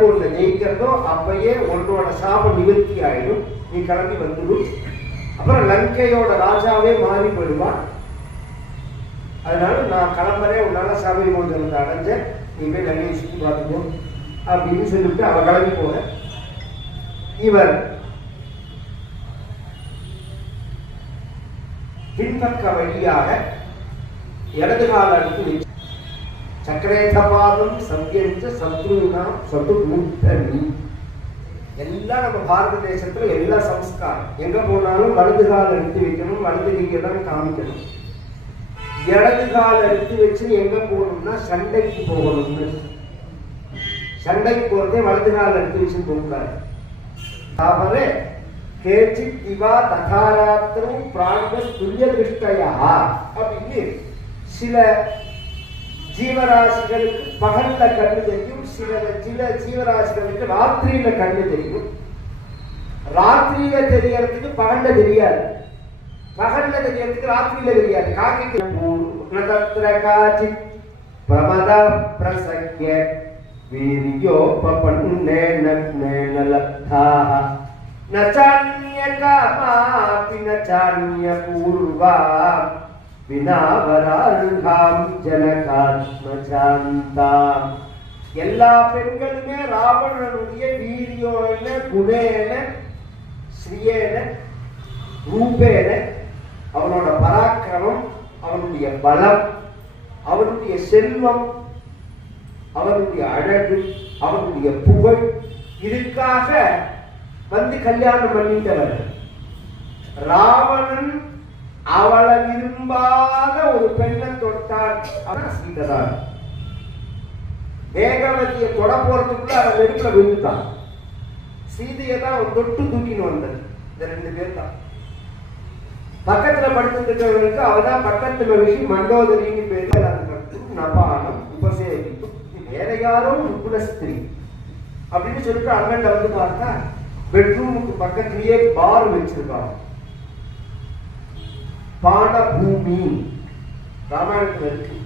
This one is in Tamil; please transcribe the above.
பிறகு ஒன்று ஜெயிக்கிறதோ அப்பயே உன்னோட சாபம் நிவர்த்தி ஆயிடும், நீ கிளம்பி வந்துடும். அப்புறம் லங்கையோட ராஜாவே மாறி போயிடுவான். அதனால நான் கிளம்புறேன், உன்னால சபை மோதிரத்தை அடைஞ்சேன், நீ போய் லங்கையை சுற்றி பார்த்துக்கோ அப்படின்னு சொல்லிவிட்டு அவ கிளம்பி போக இவர் பின்பக்க வழியாக இடது கால அடுத்து வச்சு சக்கரேதபாதம் சத்யஞ்ச சத்ருனாம் சதுர்முக்தனி. எல்லாம் நம்ம பாரத தேசத்துல எல்லா சம்ஸ்காரம், எங்க போனாலும் வலது கால எடுத்து வைக்கணும், வலது கையை தான் காமிக்கணும். இடது கால எடுத்து வச்சு எங்க போகணும்னா சண்டைக்கு போகணும்னு. சண்டைக்கு போறதே வலது கால எடுத்து வச்சு போகிறாரு. தாமரை கேச்சித் இவா தகாராத்திரம் பிராண துல்லிய திருஷ்டயா அப்படின்னு சில ஜீவராசிகளுக்கு பகல்ல கண்ணு தெரியும், சில ஜீவராசிகளுக்கு ராத்திரியில கண்ணு தெரியும். ராத்திரியில தெரியறதுக்கு பகல்ல தெரியாது, பகல்ல தெரியறதுக்கு ராத்திரியில தெரியாது. காக்கைக்கு பிரமத பிரசக்ய வீரியோபபன்னேன லப்தாஹ நச்சான்ய காமாபி நச்சான்ய பூர்வா வினாவராருகாம் ஜனகாத்மசாந்தாம். எல்லா பெண்களுமே ராவணனுடைய வீரியோன குணேன ஸ்ரீயேன ரூபேன, அவனோட பராக்கிரமம், அவனுடைய பலம், அவனுடைய செல்வம், அவனுடைய அழகு, அவனுடைய புகழ், இதுக்காக வந்து கல்யாணம் பண்ணிட்டவர். ராவணன் அவளை விரும்பாத ஒரு பெண்ணை தொட்டான், அவன் சீததான். வேகவதியை தொட போறதுக்குள்ள அவன் நெருப்புல விழுந்தான். சீதையை தான் அவன் தொட்டு தூக்கின்னு வந்தது. இந்த ரெண்டு பேர் தான். பக்கத்துல படுத்துக்கிட்டவர்களுக்கு அவதான் பக்கத்துல விஷயம் மண்டோதரின்னு பேரு. நபானம் உபசேகிக்கும் வேற யாரோ உகுலஸ்திரி அப்படின்னு சொல்லிட்டு அண்ணன் வந்து பார்த்தா பெட்ரூமுக்கு பக்கத்திலேயே பார் வச்சிருக்காங்க. பான பூமி ராமாயணத்துல இருக்கு.